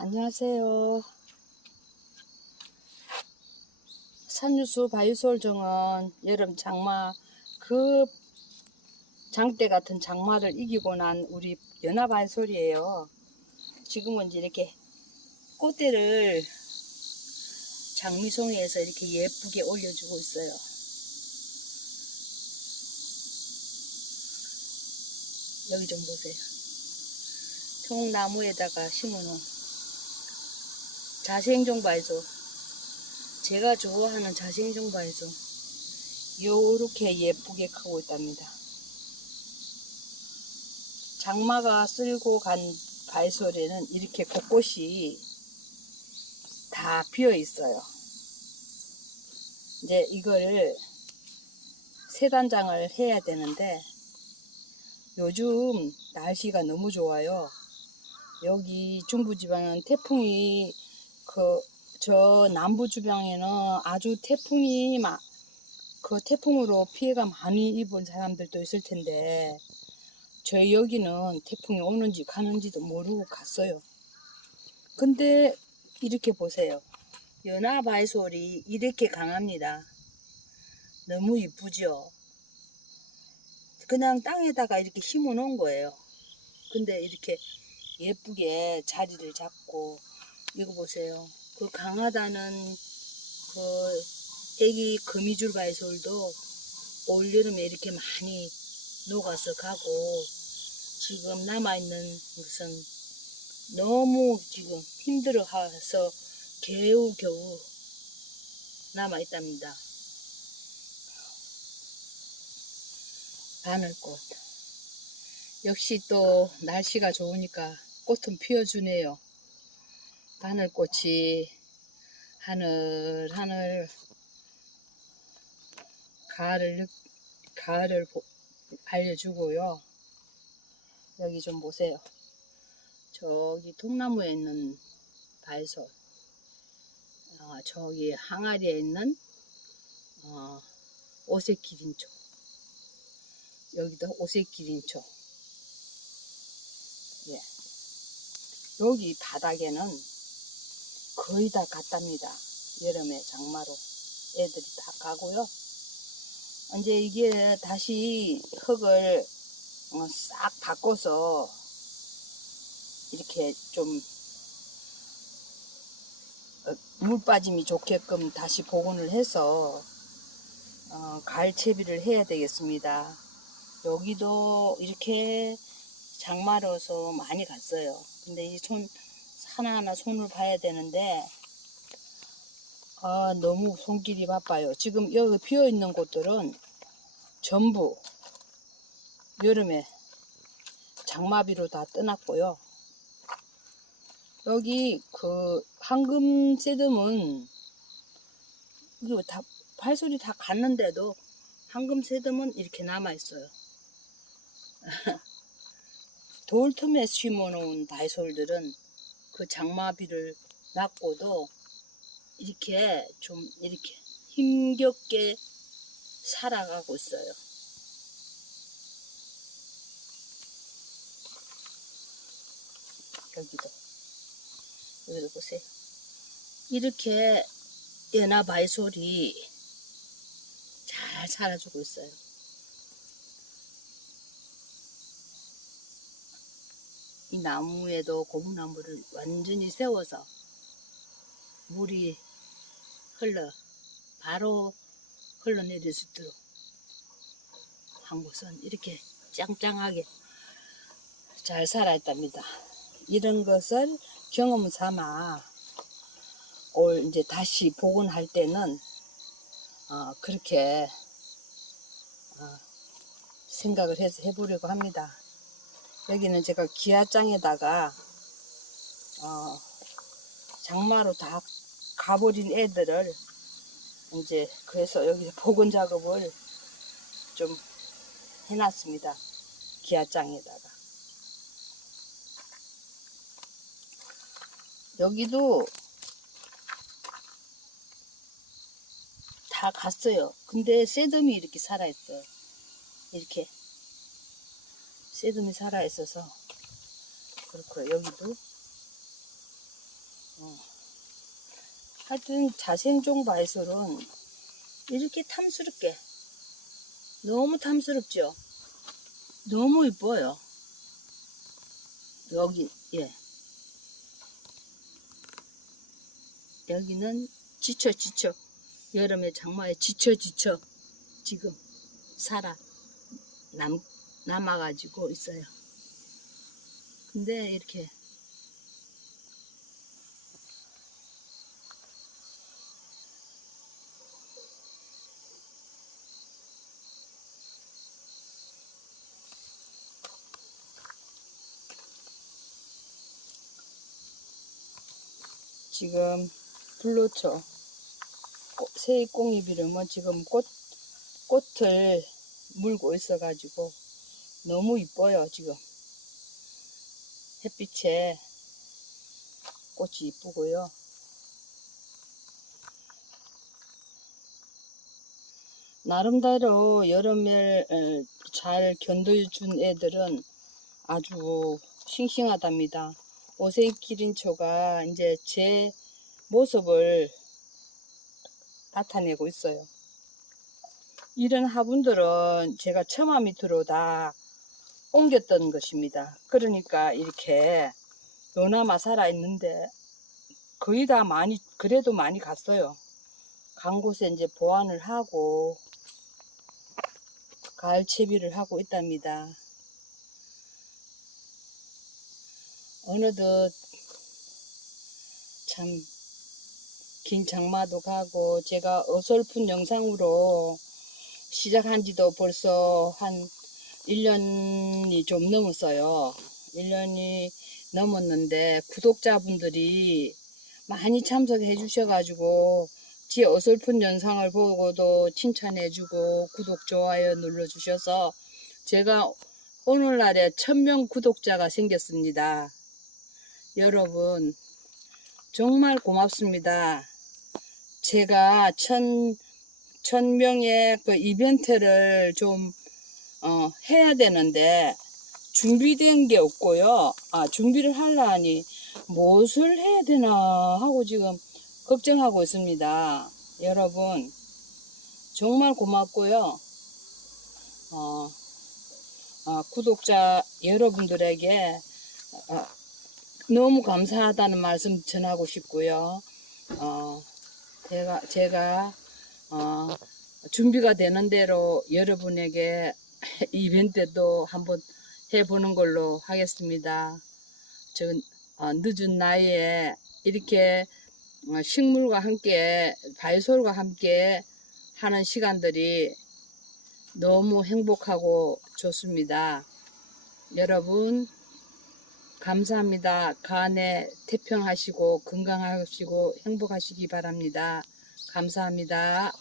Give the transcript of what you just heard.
안녕하세요. 산유수 바이솔 정은 여름 장마 그 장대 같은 장마를 이기고 난 우리 연화 바이솔이에요. 지금은 이렇게 꽃대를 장미송이에서 이렇게 예쁘게 올려주고 있어요. 여기 좀 보세요. 통나무에다가 심어놓은 바이소. 제가 좋아하는 바이소. 요렇게 예쁘게 크고 있답니다. 장마가 쓸고 간 바이솔에는 이렇게 곳곳이 다 비어 있어요. 이제 이거를 세 단장을 해야 되는데 요즘 날씨가 너무 좋아요. 여기 중부지방은 태풍이 그 저 남부 지방에는 아주 태풍이 막 그 태풍으로 피해가 많이 입은 사람들도 있을 텐데 저희 여기는 태풍이 오는지 가는지도 모르고 갔어요. 근데 이렇게 보세요. 연화 바이솔이 이렇게 강합니다. 너무 이쁘죠? 그냥 땅에다가 이렇게 심어 놓은 거예요. 근데 이렇게 예쁘게 자리를 잡고 이거 보세요. 그 강하다는 그 애기 거미줄 바이솔도 올여름에 이렇게 많이 녹아서 가고 지금 남아있는 것은 너무 지금 힘들어해서 겨우겨우 남아있답니다. 바늘꽃. 역시 또 날씨가 좋으니까 꽃은 피워주네요. 바늘꽃이 하늘 하늘 가을을 느- 가을을 보- 알려주고요. 여기 좀 보세요. 저기 통나무에 있는 발솔, 어, 저기 항아리에 있는 어, 오색 기린초, 여기도 오색 기린초. 예. 여기 바닥에는 거의 다 갔답니다. 여름에 장마로 애들이 다 가고요. 이제 이게 다시 흙을 어, 싹 바꿔서 이렇게 좀 어, 물 빠짐이 좋게끔 다시 복원을 해서 어, 가을 채비를 해야 되겠습니다. 여기도 이렇게 장마로서 많이 갔어요. 근데 이 손 하나하나 손을 봐야 되는데 아 너무 손길이 바빠요. 지금 여기 비어 있는 곳들은 전부 여름에 장마비로 다 떠났고요. 여기 그 황금 세듬은 이거 다 발소리 다 갔는데도 황금 세듬은 이렇게 남아 있어요. 돌 틈에 심어놓은 다이솔들은 그 장마비를 맞고도 이렇게 좀 이렇게 힘겹게 살아가고 있어요. 여기도 여기도 보세요. 이렇게 연화 바이솔이 잘 살아주고 있어요. 이 나무에도 고무나무를 완전히 세워서 물이 흘러 바로 흘러내릴 수 있도록 한 곳은 이렇게 짱짱하게 잘 살아있답니다. 이런 것을 경험 삼아 올 이제 다시 복원할 때는 어, 그렇게 어, 생각을 해서 해보려고 합니다. 여기는 제가 기아장에다가 어, 장마로 다 가버린 애들을 이제 그래서 여기서 복원 작업을 좀 해놨습니다. 기아장에다가 여기도 다 갔어요. 근데 새덤이 이렇게 살아있어요. 이렇게 새덤이 살아있어서 그렇고요. 여기도 어. 하여튼 자생종 바이솔은 이렇게 탐스럽게 너무 탐스럽죠. 너무 이뻐요. 여기 예 여기는 지쳐 지쳐 여름에 장마에 지쳐 지쳐 지금 살아 남 남아가지고 있어요. 근데 이렇게 지금 블루초 꽃- 세입공이 비름은 지금 꽃 꽃을 물고 있어 가지고 너무 이뻐요 지금 햇빛에 꽃이 이쁘고요. 나름대로 여름을 에, 잘 견뎌준 애들은 아주 싱싱하답니다. 오색기린초가 이제 제 모습을 나타내고 있어요. 이런 화분들은 제가 처마 밑으로 다 옮겼던 것입니다. 그러니까 이렇게 요나마 살아있는데 거의 다 많이, 그래도 많이 갔어요. 간 곳에 이제 보완을 하고 가을 채비를 하고 있답니다. 어느덧 참 긴 장마도 가고 제가 어설픈 영상으로 시작한 지도 벌써 한 1년이 좀 넘었어요. 1년이 넘었는데 구독자분들이 많이 참석해 주셔가지고 제 어설픈 영상을 보고도 칭찬해 주고 구독, 좋아요 눌러 주셔서 제가 오늘날에 천명 구독자가 생겼습니다. 여러분 정말 고맙습니다. 제가 천, 천 명의 그 이벤트를 좀, 어, 해야 되는데, 준비된 게 없고요. 아, 준비를 하려 하니, 무엇을 해야 되나 하고 지금 걱정하고 있습니다. 여러분, 정말 고맙고요. 어, 어, 구독자 여러분들에게 어, 너무 감사하다는 말씀 전하고 싶고요. 어, 제가, 제가, 어, 준비가 되는 대로 여러분에게 이벤트도 한번 해보는 걸로 하겠습니다. 저, 어, 늦은 나이에 이렇게 어, 식물과 함께, 바이솔과 함께 하는 시간들이 너무 행복하고 좋습니다. 여러분, 감사합니다. 간에 태평하시고 건강하시고 행복하시기 바랍니다. 감사합니다.